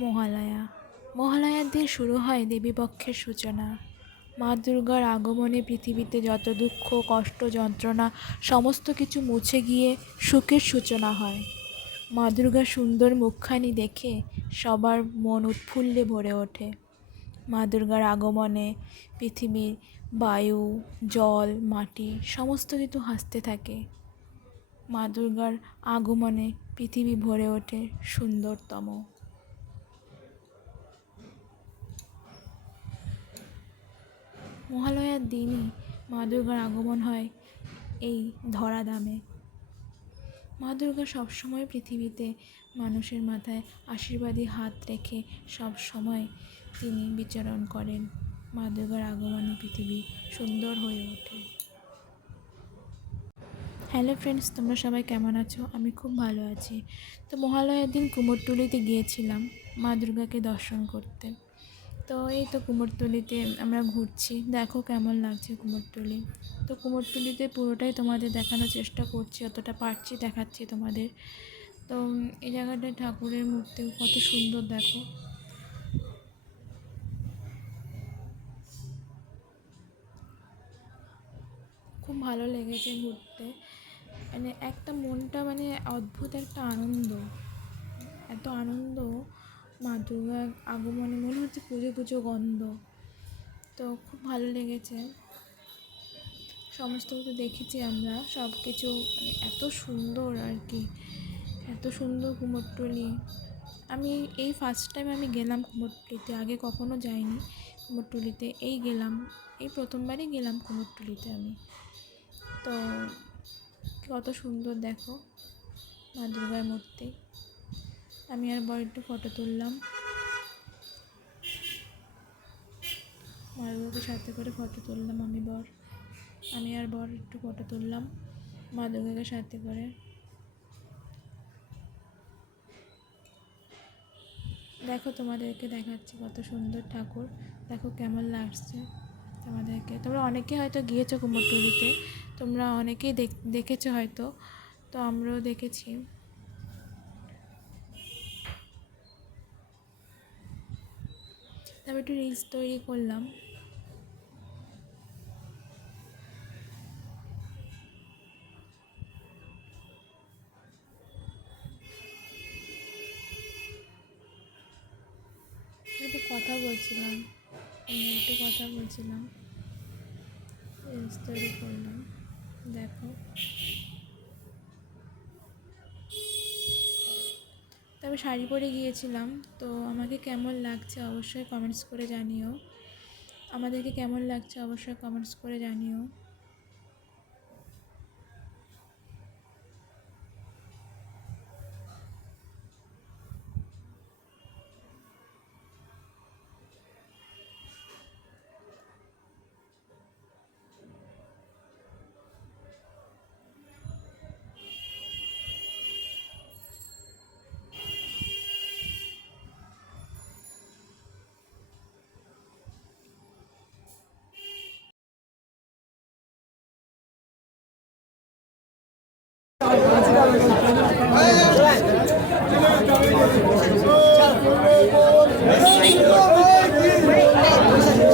মহালয়া। মহালয়ার দিন শুরু হয় দেবীপক্ষের সূচনা। মা দুর্গার আগমনে পৃথিবীতে যত দুঃখ কষ্ট যন্ত্রণা সমস্ত কিছু মুছে গিয়ে সুখের সূচনা হয়। মা দুর্গার সুন্দর মুখখানি দেখে সবার মন উৎফুল্লে ভরে ওঠে। মা দুর্গার আগমনে পৃথিবীর বায়ু জল মাটি সমস্ত কিছু হাসতে থাকে। মা দুর্গার আগমনে পৃথিবী ভরে ওঠে সুন্দরতম। মহালয়ার দিনই মা দুর্গার আগমন হয় এই ধরাধামে। মা দুর্গা সবসময় পৃথিবীতে মানুষের মাথায় আশীর্বাদী হাত রেখে সব সময় তিনি বিচরণ করেন। মা দুর্গার আগমনে পৃথিবী সুন্দর হয়ে ওঠে। হ্যালো ফ্রেন্ডস, তোমরা সবাই কেমন আছো? আমি খুব ভালো আছি। তো মহালয়ার দিন কুমোরটুলিতে গিয়েছিলাম মা দুর্গাকে দর্শন করতে। তো এই তো কুমোরটুলিতে আমরা ঘুরছি, দেখো কেমন লাগছে কুমোরটুলি। তো কুমোরটুলিতে পুরোটাই তোমাদের দেখানোর চেষ্টা করছি, যতটা পারছি দেখাচ্ছি তোমাদের। তো এই জায়গাটায় ঠাকুরের মূর্তি কত সুন্দর দেখো। খুব ভালো লেগেছে ঘুরতে, মানে একটা মনটা মানে অদ্ভুত একটা আনন্দ, এত আনন্দ। মা দুর্গার আগমনে মনে হচ্ছে পুজো পুজো গন্ধ। তো খুব ভালো লেগেছে, সমস্ত কিছু দেখেছি আমরা, সব কিছু মানে এত সুন্দর আর কি, এত সুন্দর কুমোরটুলি। আমি এই ফার্স্ট টাইম আমি গেলাম কুমোরটুলিতে, আগে কখনো যাইনি কুমোরটুলিতে, এই গেলাম, এই প্রথমবারই গেলাম কুমোরটুলিতে আমি। তো কত সুন্দর দেখো মা দুর্গার মূর্তি। আমি আর বর একটু ফটো তুললাম, মা দুর্গাকে সাথে করে ফটো তুললাম। আমি আর বর একটু ফটো তুললাম মা দুর্গাকে সাথে করে। দেখো তোমাদেরকে দেখাচ্ছি কত সুন্দর ঠাকুর, দেখো কেমন লাগছে তোমাদেরকে। তোমরা অনেকে হয়তো গিয়েছো কুমোরটুলিতে, তোমরা অনেকেই দেখেছো হয়তো, তো আমরাও দেখেছি। তবে একটু রিলস তৈরি করলাম। একটু কথা বলছিলাম রিলস তৈরি করলাম। দেখো তবে শাড়ি পরে গিয়েছিলাম, তো আমাকে কেমন লাগছে অবশ্যই কমেন্টস করে জানিও। আমাদেরকে কেমন লাগছে অবশ্যই কমেন্টস করে জানিও।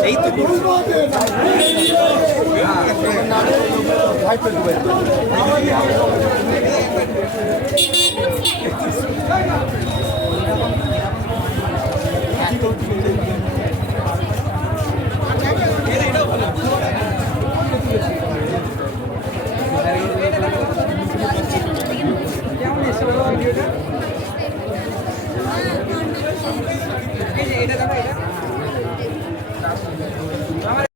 এই তো